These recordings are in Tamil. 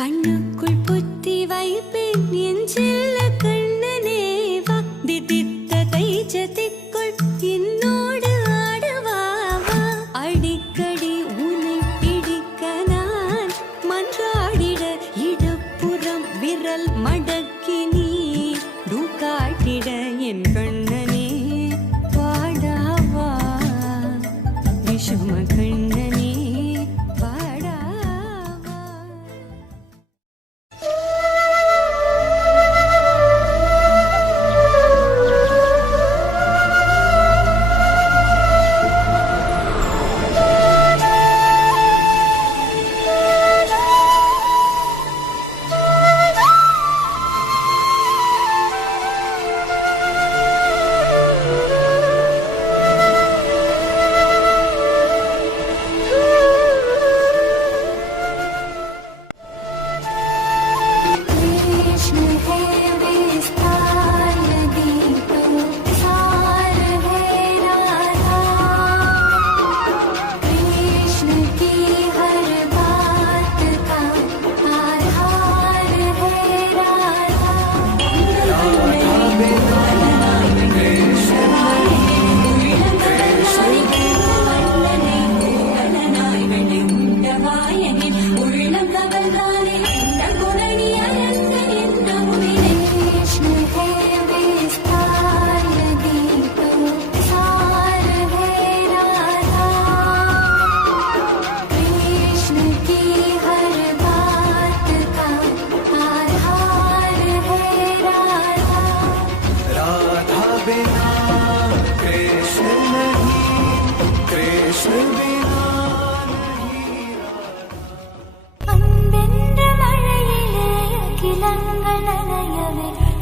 கண்ணுக்குள் புத்தி வைப்பேன் என் செல்ல கண்ணனே வா திதித்த தைஜதிக்குள் என்னோடு ஆடவாவா அடிக்கடி உன்னை பிடிக்க நான் மன்றாடிட இடப்புறம் விரல் மடக்கி நீ காட்டிட என் கண்ணனே பாடாவா விஷம கண்ணனே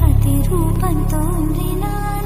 அதிரூபம் தோன்றினார்.